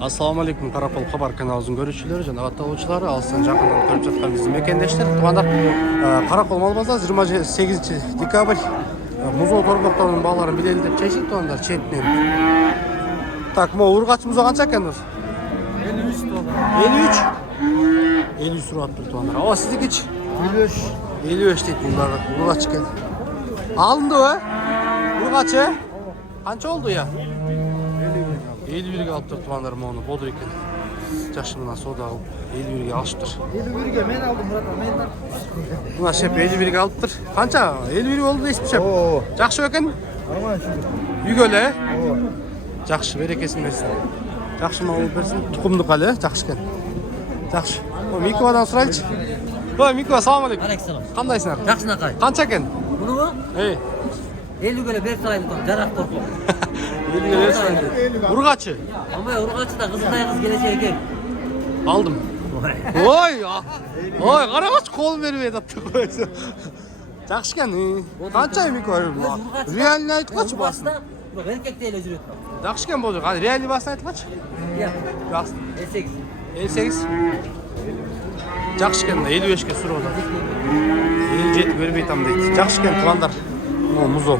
Assalamu alaikum, Karapol Xabar kanalımızın görüşçüleri және атталуучулары, алыстан жақыннан көріп жатқан біздің мекендештер. Туғандар, Каракол мал базары 28 декабрь музол торбоқтарының балаларын билели деп чечилди туғандар четинен. Так, мо ургач музо канча экен дос? 53 доллар. 53 сурап тұр туғандар. Ава сиздикичи? 55 дейт мындагы ургач экен. Алынды ба? Ургачы? Канча болду я? 51'ge алып тұр туғандар, моны болдыр екен. Жакшы мына сода алып 51'ge алышыптыр. 51'ge мен алдым, брат, мен тартып. Мына шеп 51'ge алып тұр. Қанша? 51 болду дейсиз шеп. Жакшы екен? Нормально шүкүр. Үйгө эле? Жакшы, берекесин берсин. Жакшы мал берсин, тукумдук эле, жакшы екен. Жакшы. Миковадан сурайлычы. Ой, Микова, ассаламу алейкум. Алейкум. Кандайсыңар? Жакшынакай. Канча екен? Мунубу? 50 эле бер салайын турам, жарак коркуп. 50'ge берсин. Ургачы? Амбай ургачы да кыздай кыз келечек экен. Алдым. Ой, карагачы кол бербей атты койсо. Жакшы экен. Канча Микова? Реально айткачы басын. Бирок эркекте эле жүрөт. Жакшы экен болду. Реально басын айткачы. Иә. Жакшы. 58. 58. Жакшы экен, 55'ке сурап атат. 57 бербей атам дейт. Жакшы экен туугандар. Mo muzo,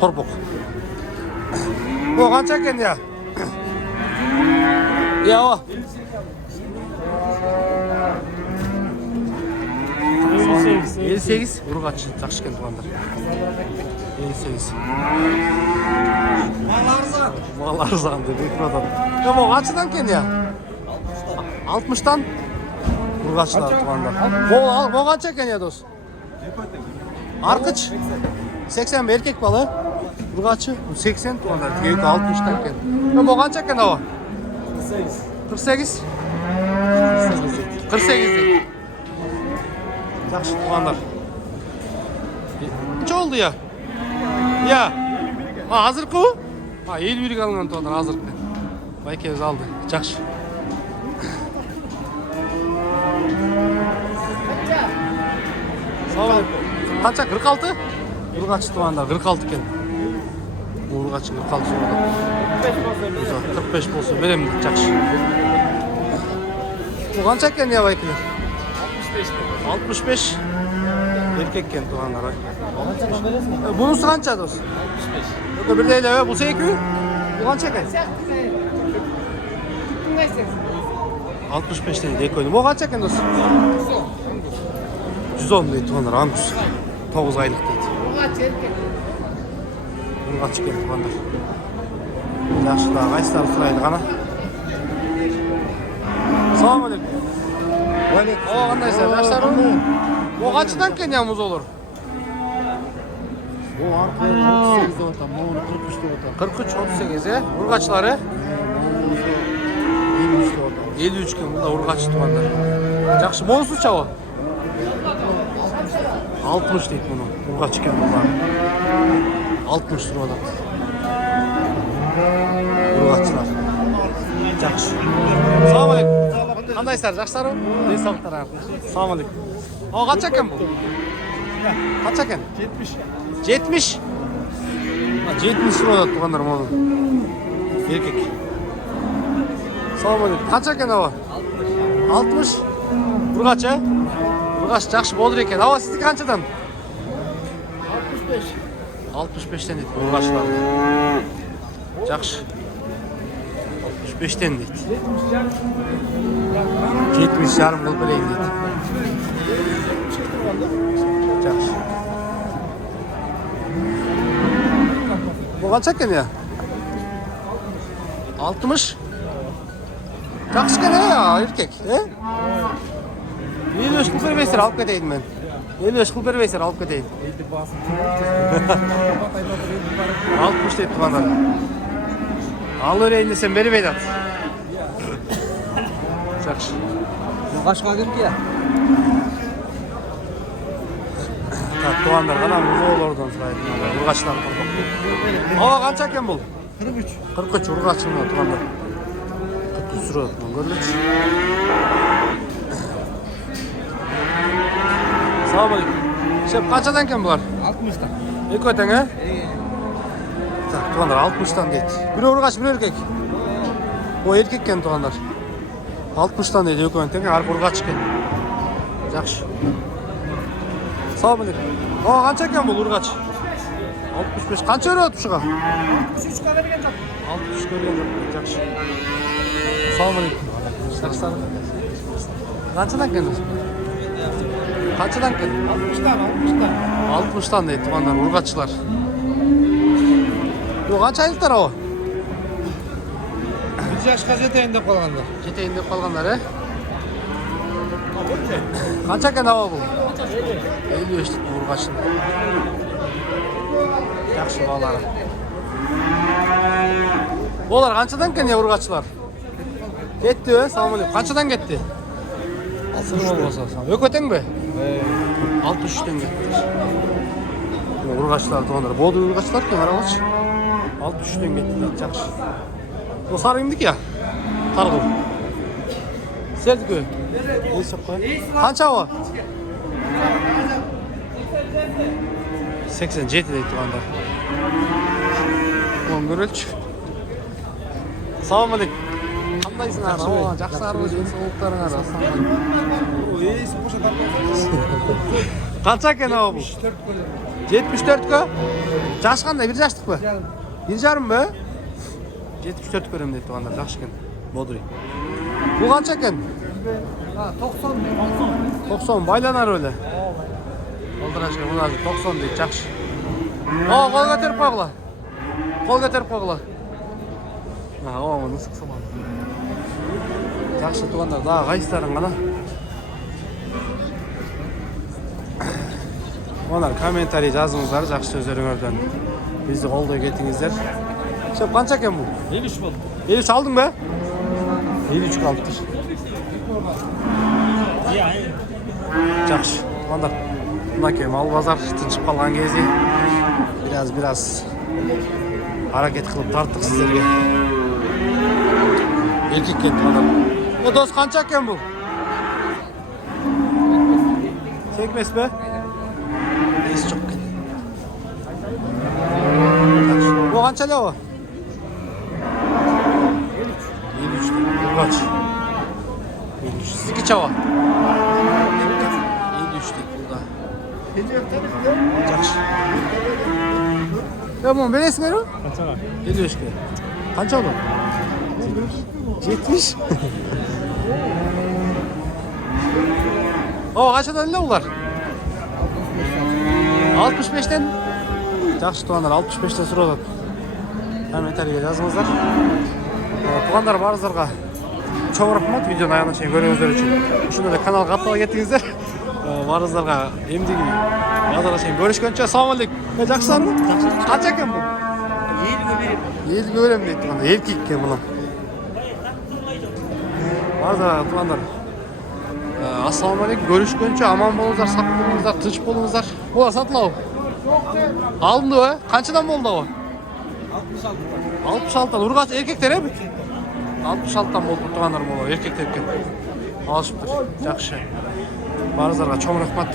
torbok. O kança eкен ya? Ya o. 58. Urgaç, жақсы екен туғандар. 58. Мал арзан деп айтып атады. О қаншадан екен я? 60'tan. Urgaçlar туғандар. О қанша екен ya дос? Арқыч. 80 erkek balı. Urgaçı 80 tuğanlar. Tüyük 60'tan eкен. Bu kança eкен hava? 48. 48 değil. Жақсы tuğanlar. Kaç oldu ya? Ya. Hazır ku? 51'ge alıngan tuğanlar hazır. Baykemiz aldı. Жақсы. Sağ olun. Kança? 46? Urgaç tuğanlar 46 eкен. Urgaç 46 so'radi. 45 bolsa berem, жақсы. Bu qancha ekan ya baykiler? 65. Erkek ekan tuğanlar. Bunisi qancha do'st? 65. Bir deyli, bu seki? Bu qancha ekan? 65 deydi ekoyni. Bu qancha ekan do'st? 110 deydi tuğanlar, Angus. 9 aylık deydi. Urgaç ekan tuğanlar. Yaxşı da qaysilar suraylı qana. Assalamu alaikum. Wa alaikum. O qandaysizlar? Yaxshilar? Bu qanchadan ekan ya muz olur? Bu arqa 38 deb atam, bu 43 deb atam. 43 38 e. Urgaçlары 53 deb atam. 53 ekan bunda urgaç tuğanlar. Yaxşı, monsu çavo? 60 deydi bunu. Urgaç ekan bunlar. 60 turib atadi. Urgaçlar. Жақсы. Assalamu alaikum. Qandaysizlar? Yaxshilarmi? Денсаулықтар. Assalamu alaikum. O qancha ekan bu? Qancha ekan? 70. 70. 70 so'radi tuğanlar mana. Erkek. Assalamu alaikum. Qancha ekan hava? 60. Urgaç-a? Urgaç yaxshi bo'ldi ekan. Hava sizniki qanchadan? 65. 65'ten deydi urgaçlar. Жақсы. 65'ten deydi. 70 yarım qilib bereyim deydi. Жақсы. Bu qancha ekan ya? 60. Жақсы ekan ya erkek, he? 53 qilib berbeysizlar, olib keteydim men. 53 qilib berbeysizlar, olib keteydim. 60 deydi tuğanlar. Al öyleyim desem beribeydi at. Жақсы. Qashqa keldi ya. Так, туғандар ғана мұзолардан сұрайды. Urgaçlar тұрдық. Ава қанша екен бұл? 43. 43 urgaç мына туғандар. 43 сұрады. Көрілікші. Салам алейкум. Шеп, қаншадан екен бұлар? 60'tan. Екі өтен, ә? Так, туғандар 60'tan дейді. Біреу urgaç, біреу еркек. O erkek ekan tuğanlar. 60'tan deydi ökön teң, arka urgaç ekan. Жақсы. Салам алейкум. О, канча екен бул ургач? 65. Канча өрөт ушуга? 63'e берген жоқ. 63 көрген жок. Жақсы. Салам алейкум. Жақсылар. Канчадан екен? Канчадан екен? 60'tan дейт тугандар, ургаччылар. Бул канча айлыктар о? 1 жашка жетейин деп калгандар. Жетейин деп калгандар, Канча екен аба бул? 55 дейт ургачын. Жақсы балалар. Олар канчадан екен ургаччылар? Кетти, салам алейкум. Канчадан кетти? Сыр болбосо. Өкө тең 63'ten кетти. Ургаччылар тугандар, боду ургаччылар экен, карагылчы. 63'ten кетти, жакшы. Bu sarıyımdık ya. Targıl. Serdik öyle. Neyse koy. Kança o? 87 deydi tuğanda. Oğlum görülç. Salam aleyküm. Kandaysın ara? Oo, жақсы arı deyin soğukların ara. Kança eken o bu? 74 kö? Jaş qanday? 1 jaşlık mı? 1,5 mı? 74 көрем дейді туғандар, жақсы екен, бодрый. Бұл қанша екен? 90 байланар өлі. Олдырашқа бұны 90 дейді, жақсы. О, қол көтеріп қоғыла. Қол көтеріп қоғыла. О, мұны сұқ сылан. Жақсы туғандар, дағы қайыстарын ғана. Онар комментарий жазыңыздар, жақсы сөздеріңерден. Бізді қолдай кетіңіздер. Şef kança eкен bu? 53 болды. 53 aldın mı? 53 kalıptır. Жақсы. Ondan mınakem al bazar tınçıp kalgan kezi biraz hareket kılıp tarttık sizlerge. Erkek kendi adam. O dost kança eкен bu? Sekmez be? Neyse çok kendi. Bu kança ne o? 53 Urgaç. 53. Sizdeki çava. 53 deyip burada. Жақсы. Ya bunu beresin eri? Kança var? 55 kere. Kança oldu? 70. O kaçadan ne ular? 65'ten. Жақсы туғандар 65'ten сұрадық. Комментарийге жазыңыздар. Туғандар барыңыздарға чоң рахмат, видеоны аяғына шейін көргеніңіздер үшін. Ушундай каналга каттала кеттиңиздер. Барыңыздарға эмдиги аяғына шейін көрүшкөнчө салам алейкум. Жакшысыңарбы? Канча экен бул? 50 көрөм дейт туганда, эркек экен мына. Барыңыздар туғандар. Ассаламу алейкум. Көрүшкөнчө аман болуңуздар, сак болуңуздар, тынч болуңуздар. Була сатылабы? Алындыбы? Канчадан болду абы? 66'dan urgaç erkekler mi? 66'dan boldu tuğanlar bollar erkekler eкен. Alışıptır. Жақсы. Барыңыздарға чоң рахмат.